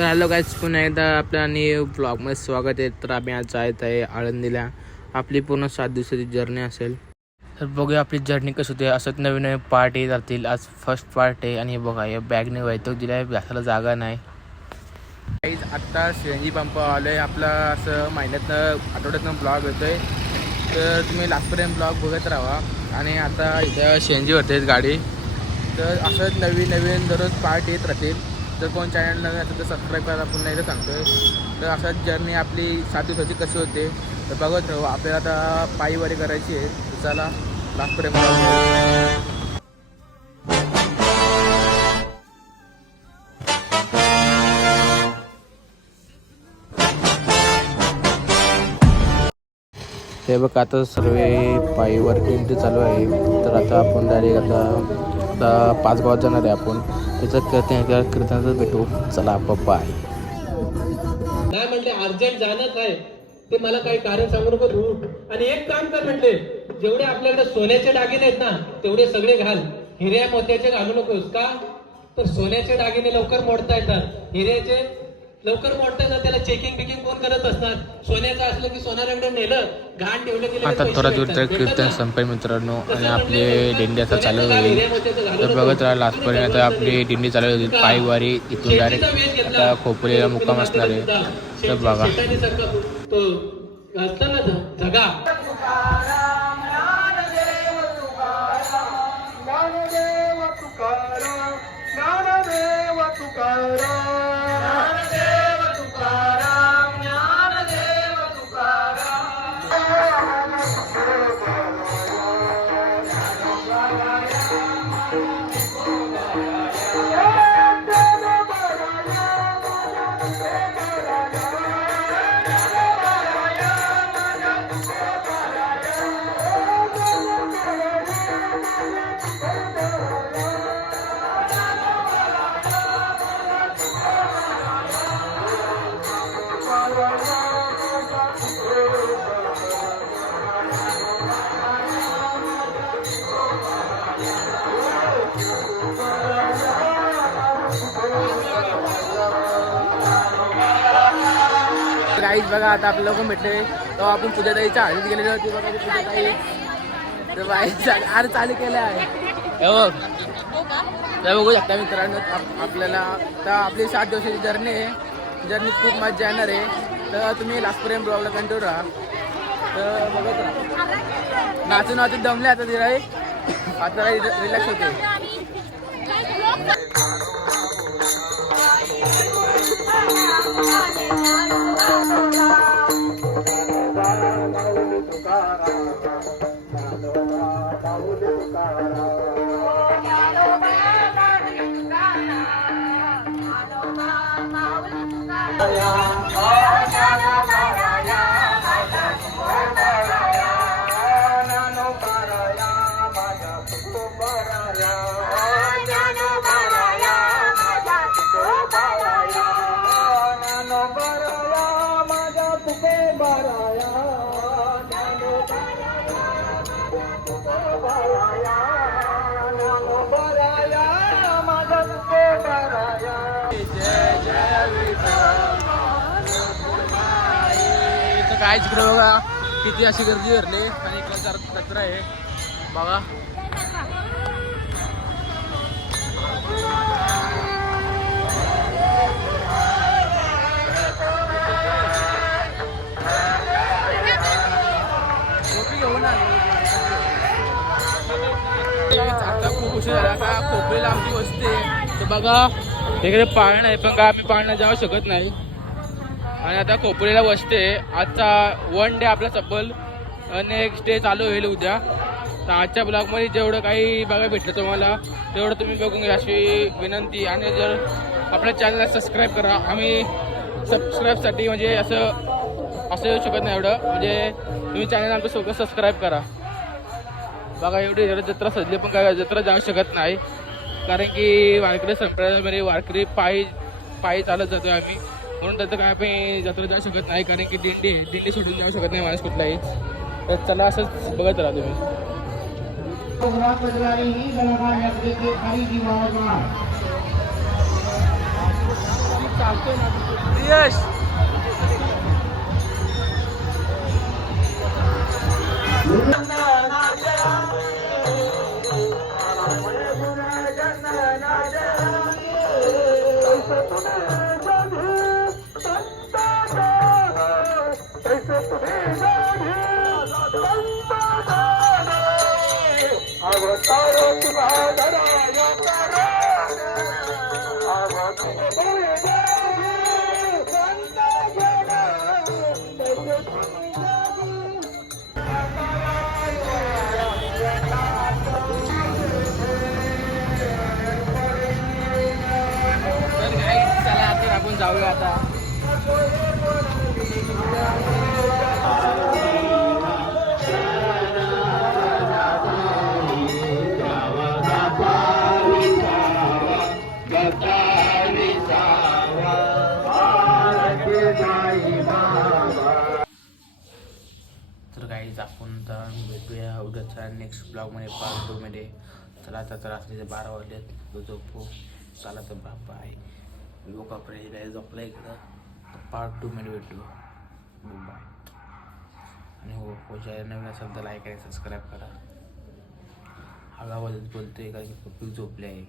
तर hello guys, पुन्हा एकदा आपल्या न्यू ब्लॉगमध्ये स्वागत आहे. तर आम्ही आज जायत आहे आळंदीला. आपली पूर्ण 7 दिवसाची जर्नी असेल. तर बघूया आपली जर्नी कशी होते. असंच नवीन नवीन पार्ट येत राहतील. आज फर्स्ट पार्ट आहे आणि बघा या बॅगने वैतक दिला, बसायला जागा नाही. गाईज आत्ता CNG पंप आलो आहे. आपला असं महिन्यातनं आठवड्यातनं ब्लॉग येतो आहे, तर तुम्ही लास्टपर्यंत ब्लॉग बघत राहा. आणि आता इथं CNG भरते गाडी. तर असंच नवीन नवीन दररोज पार्ट येत राहतील. जर कोण चॅनल नवीन असेल तर सबस्क्राईब करायला पुन्हा एकदा सांगतो आहे. तर असाच जर्नी आपली 7 दिवसाची कशी होते तर बघत राहू. आपल्याला आता पायीवारी करायची आहे, तर चला लास्टपर्यंत ब्लॉग. हे बघ आता सर्व पायीवर कीर्तन चालू आहे. तर आता आपण डायरेक्ट आता 5 गावात जाणार आहे आपण. त्याचं कीर्तनाचं भेटू. चला बाय. नाही म्हटले अर्जंट जाणंच आहे, ते मला काही कारण सांगू नको तू. आणि एक काम कर म्हटले, जेवढे आपल्याकडे सोन्याचे दागिने आहेत ना तेवढे सगळे घाल. हिऱ्या मोत्याचे घालू नकोस. का तर सोन्याचे दागिने लवकर मोडता येतात, हिऱ्याचे लवकर मोडता येतात. त्याला चेकिंग बिकिंग कोण करत असणार. सोन्याचं असलं की सोनाराकडे नेलं, घाण ठेवलं की आता थोडा दूर तर कीर्तन संपेल मित्रांनो, आणि आपले दिंडी आता चालू होईल. तर बघत राहा लास्टपर्यंत. आता आपली दिंडी चालू होईल पायीवारी. इथून डायरेक्ट आता खोपोलीला मुक्काम असणार आहे. तर बघा तो असताना जगा गाईज बघा. आता आपलं लोक भेटले तेव्हा आपण पूजाताईच्या हळदीत गेलेली होती. बघा पूजाताई तर बाई अरे चालू केलं आहे. तर बघू शकता मित्रांनो, आपल्याला तर आपली 7 दिवसाची जर्नी आहे. जर्नीत खूप मजा येणार आहे. तर तुम्ही लास्टपर्यंत ब्लॉगला कंटिन्यू राहा. तर बघत राहा. नाचून नाचून दमले आता तिला, आता रिलॅक्स होते. काय तिकडे बघा किती अशी गर्दी भरली. आणि इकडे कचरा आहे बघा. आता खूप उशीर झाला. का खोपरीला आमची वस्ती आहे. तर बघा तिकडे पाळणं आहे, पण काय आम्ही पाळणं जाऊ शकत नाही. आणि आता खोपोलीला वस्ती आहे. आजचा 1 डे आपला चप्पल, नेक्स्ट डे चालू होईल उद्या. तर आजच्या ब्लॉगमध्ये जेवढं काही बघायला भेटलं तुम्हाला तेवढं तुम्ही बघून घ्या अशी विनंती. आणि जर आपल्या चॅनलला सबस्क्राईब करा. आम्ही सबस्क्राईबसाठी म्हणजे असं येऊ शकत नाही एवढं. म्हणजे तुम्ही चॅनल आमचं सगळं सबस्क्राईब करा. बघा एवढी जत्रा सजली, पण काय जत्रा जाऊ शकत नाही कारण की वारकरी संप्रदायामध्ये वारकरी पायी चालत जातो आम्ही. म्हणून त्याचं काय आपण जत्रा जाऊ शकत नाही कारण की दिंडी सोडून जाऊ शकत नाही माणूस कुठलाही. तर चला असंच बघत राहा तुम्ही. चालतोय ना यश. तर guys, चला आता आपण जाऊया आता. तर गाईज आपण तर भेटूया उद्याच्या नेक्स्ट ब्लॉगमध्ये पार्ट 2 मध्ये. चला आता तर रात्रीचे 12 वाजलेत. तो झोपू. चला तर बाय. लोक आपल्या झोपला इकडं. पार्ट 2 मध्ये भेटू. बाय. आणि हो ज्या नवीन असेल तर लाईक आणि सबस्क्राईब करा. आवाजात बोलतोय का की पप्पी झोपले आहे.